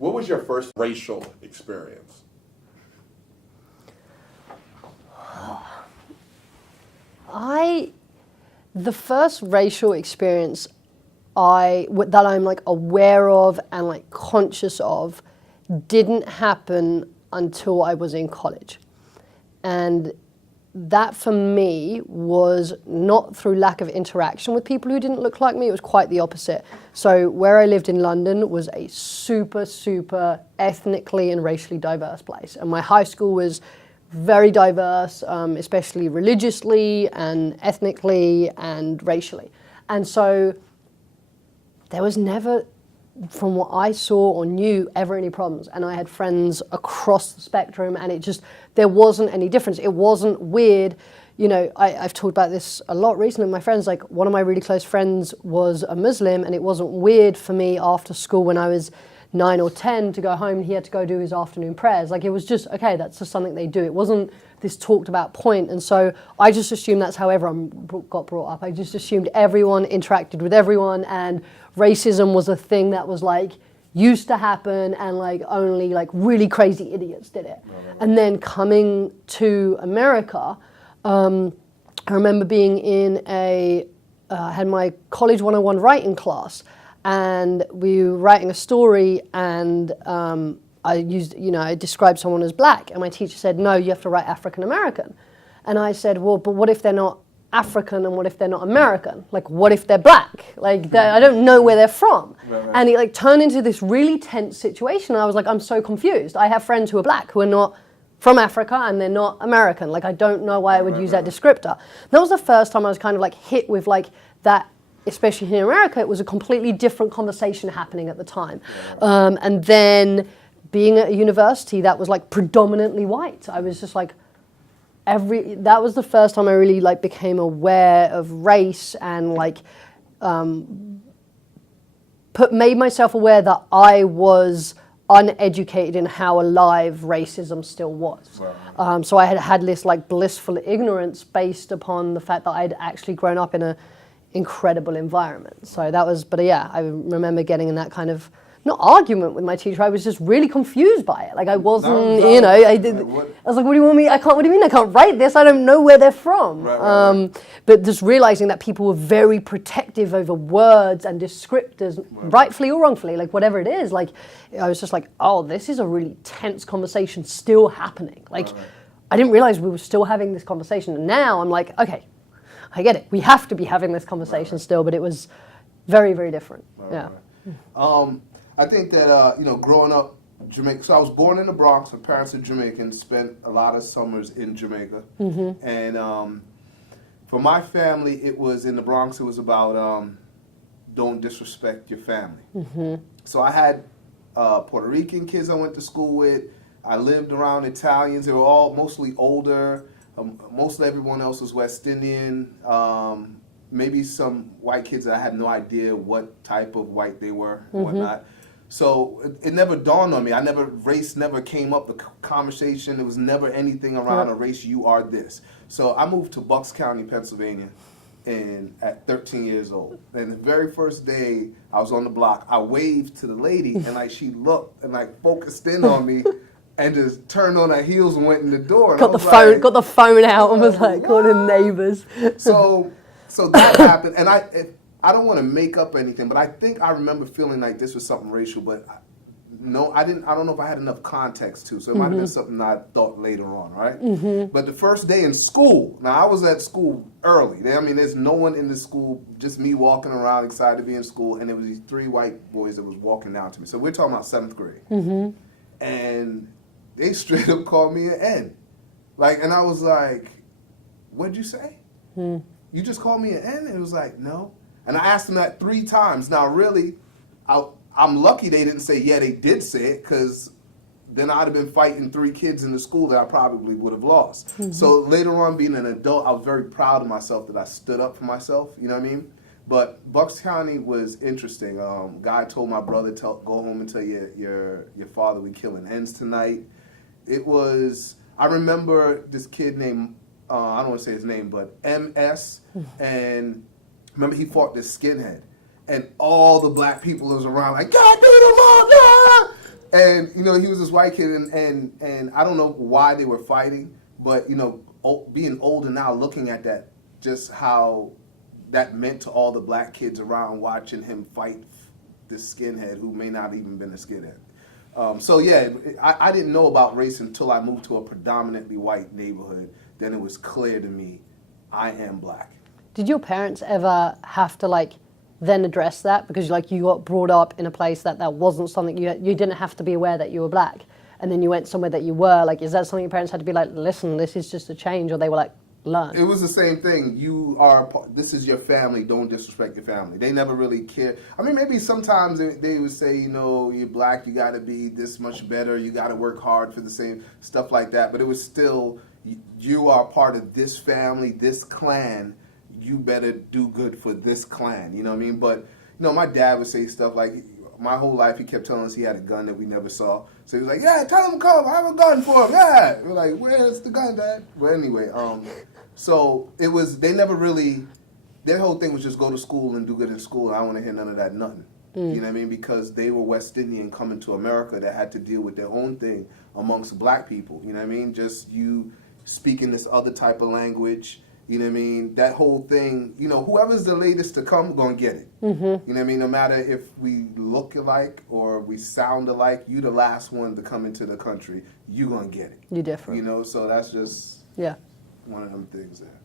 What was your first racial experience? The first racial experience that I'm like aware of and like conscious of didn't happen until I was in college. And that for me was not through lack of interaction with people who didn't look like me, it was quite the opposite. So where I lived in London was a super, super ethnically and racially diverse place. And my high school was very diverse, especially religiously and ethnically and racially. And so there was never, from what I saw or knew, ever any problems. And I had friends across the spectrum, and there wasn't any difference. It wasn't weird. You know, I've talked about this a lot recently with my friends. Like, one of my really close friends was a Muslim, and it wasn't weird for me after school when I was 9 or 10 to go home and he had to go do his afternoon prayers. Like, it was just, okay, that's just something they do. It wasn't this talked about point. And so I just assumed that's how everyone got brought up. I just assumed everyone interacted with everyone, and racism was a thing that was like used to happen, and like only like really crazy idiots did it. And then coming to America, I remember being in I had my college 101 writing class, and we were writing a story, and I described someone as black, and my teacher said, no, you have to write African American. And I said, well, but what if they're not African, and what if they're not American? Like, what if they're black? Like, I don't know where they're from. Right. And it like turned into this really tense situation. I was like, I'm so confused. I have friends who are black who are not from Africa, and they're not American. Like, I don't know why I would use that descriptor. And that was the first time I was kind of like hit with like that. Especially here in America, it was a completely different conversation happening at the time. And then being at a university that was like predominantly white, I was just like, that was the first time I really like became aware of race, and like made myself aware that I was uneducated in how alive racism still was. Wow. So I had this like blissful ignorance based upon the fact that I'd actually grown up in a incredible environment. So that was, but yeah, I remember getting in that kind of, not argument with my teacher, I was just really confused by it. Like, I wasn't, I was like, what do you want me, what do you mean I can't write this? I don't know where they're from. But just realizing that people were very protective over words and descriptors, rightfully or wrongfully, like whatever it is, like, I was just like, oh, this is a really tense conversation still happening. Like, I didn't realize we were still having this conversation. And now I'm like, okay, I get it. We have to be having this conversation still, but it was very, very different. I think that, growing up Jamaica, so I was born in the Bronx. My parents are Jamaican, spent a lot of summers in Jamaica. Mm-hmm. And for my family, it was in the Bronx, it was about don't disrespect your family. Mm-hmm. So I had Puerto Rican kids I went to school with. I lived around Italians. They were all mostly older. Mostly everyone else was West Indian. Maybe some white kids that I had no idea what type of white they were and whatnot. So it never dawned on me. Race never came up, the conversation. There was never anything around a race, you are this. So I moved to Bucks County, Pennsylvania at 13 years old. And the very first day I was on the block, I waved to the lady, and like she looked and like focused in on me. And just turned on her heels and went in the door. And got the phone out and was like calling neighbors. So that happened, and I don't want to make up anything, but I think I remember feeling like this was something racial, but I don't know if I had enough context to, so it might have been something I thought later on, right? Mm-hmm. But the first day in school, now I was at school early. There's no one in the school, just me walking around excited to be in school, and there was these 3 white boys that was walking down to me. So we're talking about 7th grade. Mm-hmm. And they straight up called me an N. Like, and I was like, what'd you say? You just called me an N? And it was like, no. And I asked them that 3 times. Now, really, I'm lucky they didn't say, yeah, they did say it, because then I'd have been fighting 3 kids in the school that I probably would have lost. Mm-hmm. So later on, being an adult, I was very proud of myself that I stood up for myself, you know what I mean? But Bucks County was interesting. Guy told my brother, go home and tell your father we killing hens tonight. It was, I remember this kid named, I don't want to say his name, but MS, and remember he fought this skinhead, and all the black people was around like, God, beat him up, And you know, he was this white kid, and I don't know why they were fighting, but you know, being older now, looking at that, just how that meant to all the black kids around watching him fight this skinhead who may not even been a skinhead. So yeah, I didn't know about race until I moved to a predominantly white neighborhood. Then it was clear to me, I am black. Did your parents ever have to like then address that because like you got brought up in a place that wasn't something you didn't have to be aware that you were black, and then you went somewhere that you were like, is that something your parents had to be like, listen, this is just a change, or they were like, learn? It was the same thing. This is your family. Don't disrespect your family. They never really care. I mean, maybe sometimes they would say, you know, you're black, you got to be this much better, you got to work hard for the same stuff like that. But it was still, you are part of this family, this clan. You better do good for this clan. You know what I mean? But you know, my dad would say stuff like, my whole life he kept telling us he had a gun that we never saw. So he was like, yeah, tell him to come. I have a gun for him. Yeah. We're like, where's the gun, Dad? But anyway, so it was, they never really, their whole thing was just go to school and do good in school. I don't want to hear none of that, nothing. You know what I mean? Because they were West Indian coming to America that had to deal with their own thing amongst black people. You know what I mean? Just you speaking this other type of language. You know what I mean? That whole thing, you know, whoever's the latest to come, gonna get it. You know what I mean? No matter if we look alike or we sound alike, you the last one to come into the country, you gonna get it. You're different. You know, so that's just one of them things there.